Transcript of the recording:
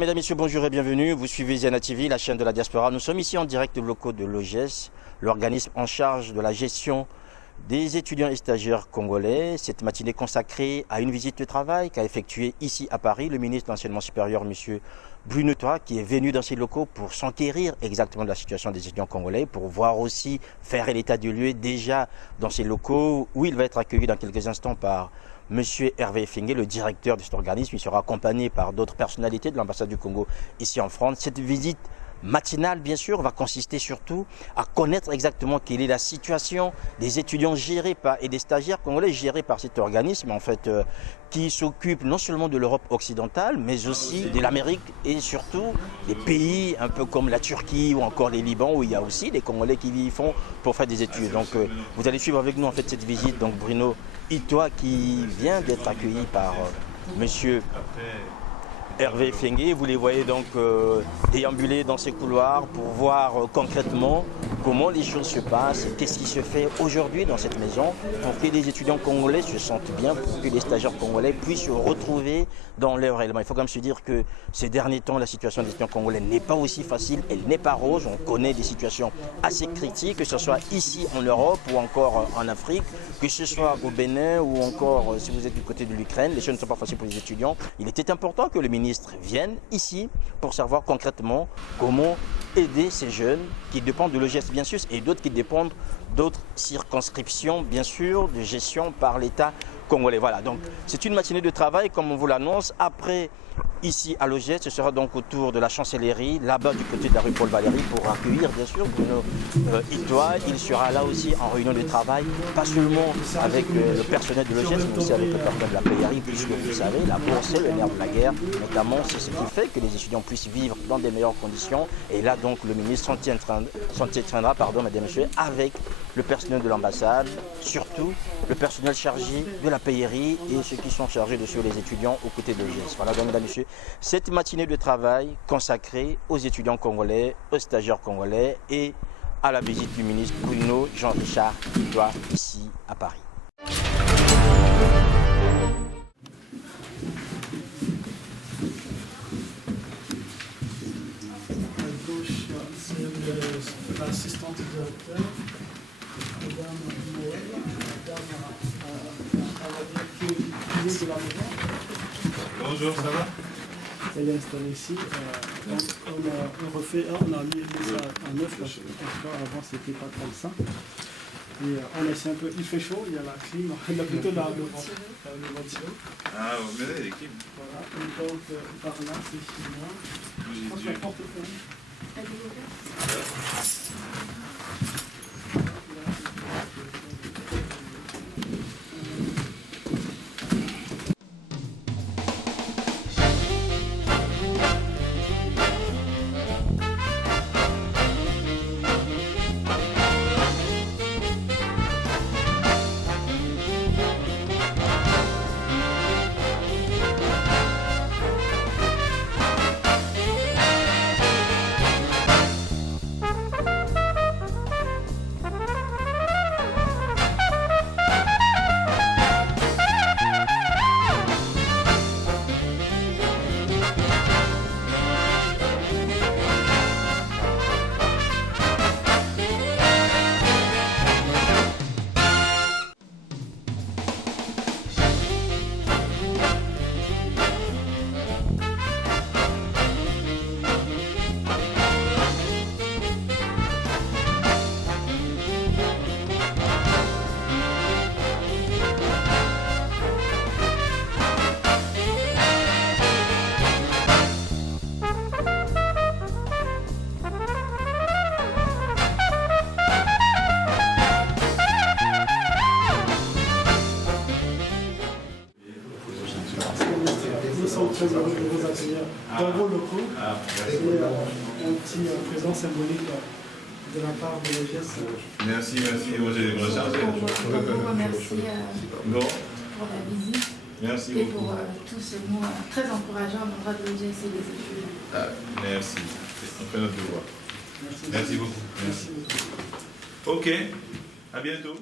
mesdames, messieurs, bonjour et bienvenue. Vous suivez Ziana TV, la chaîne de la diaspora. Nous sommes ici en direct des locaux de l'OGES, l'organisme en charge de la gestion des étudiants et stagiaires congolais. Cette matinée consacrée à une visite de travail qu'a effectuée ici à Paris le ministre de l'Enseignement supérieur, M. Bruno Itoi, qui est venu dans ces locaux pour s'enquérir exactement de la situation des étudiants congolais, pour voir aussi, faire l'état du lieu déjà dans ces locaux où il va être accueilli dans quelques instants par M. Hervé Effingué, le directeur de cet organisme. Il sera accompagné par d'autres personnalités de l'ambassade du Congo ici en France. Cette visite matinale, bien sûr, va consister surtout à connaître exactement quelle est la situation des étudiants gérés par, et des stagiaires congolais gérés par cet organisme, en fait, qui s'occupe non seulement de l'Europe occidentale, mais aussi de l'Amérique et surtout des pays un peu comme la Turquie ou encore les Liban, où il y a aussi des Congolais qui y font pour faire des études. Donc, vous allez suivre avec nous en fait cette visite. Donc, Bruno Itoi qui vient d'être accueilli par Monsieur Hervé Effingué. Vous les voyez donc déambuler dans ces couloirs pour voir concrètement comment les choses se passent, qu'est-ce qui se fait aujourd'hui dans cette maison pour que les étudiants congolais se sentent bien, pour que les stagiaires congolais puissent se retrouver dans leur élément. Il faut quand même se dire que ces derniers temps, la situation des étudiants congolais n'est pas aussi facile, elle n'est pas rose. On connaît des situations assez critiques, que ce soit ici en Europe ou encore en Afrique, que ce soit au Bénin ou encore si vous êtes du côté de l'Ukraine. Les choses ne sont pas faciles pour les étudiants. Il était important que le ministre vienne ici pour savoir concrètement comment aider ces jeunes qui dépendent de l'OGES bien sûr et d'autres qui dépendent d'autres circonscriptions bien sûr de gestion par l'État congolais. Voilà, donc c'est une matinée de travail comme on vous l'annonce. Après, ici à l'OGES, ce sera donc autour de la chancellerie, là-bas du côté de la rue Paul Valéry pour accueillir bien sûr Bruno Itoi. Il sera là aussi en réunion de travail, pas seulement avec le personnel de l'OGES, mais aussi avec le personnel de la PRI, puisque vous savez, la bourse c'est le nerf de la guerre, notamment c'est ce qui fait que les étudiants puissent vivre dans des meilleures conditions. Et là donc le ministre s'en tiendra, mesdames et messieurs, avec le personnel de l'ambassade, surtout le personnel chargé de la PRI et ceux qui sont chargés de suivre les étudiants aux côtés de l'OGES. Voilà donc mesdames et messieurs, cette matinée de travail consacrée aux étudiants congolais, aux stagiaires congolais et à la visite du ministre Bruno Jean-Richard Itoi ici à Paris. À gauche, c'est l'assistante directeur, Madame Noël, Madame de la maison. Bonjour, ça va? Elle est installée ici. Donc on refait, on a mis ça en neuf, parce que avant c'était pas comme ça. Et on essaie un peu, il fait chaud, il y a la clim, il a plutôt le ventilo. Ah, mais là, il est clim. Voilà, et donc par là c'est chez moi. Je pense que la porte est fermée. Très heureux de vous accueillir dans vos locaux. C'est un petit présent symbolique de la part de l'OGES. Merci, moi j'ai des bonnes charges. On vous remercie pour la visite. Merci et beaucoup. pour tous ces mots très encourageants à l'endroit de l'OGES et des étudiants. Merci, on fait notre devoir. Merci beaucoup. Merci. Ok, à bientôt.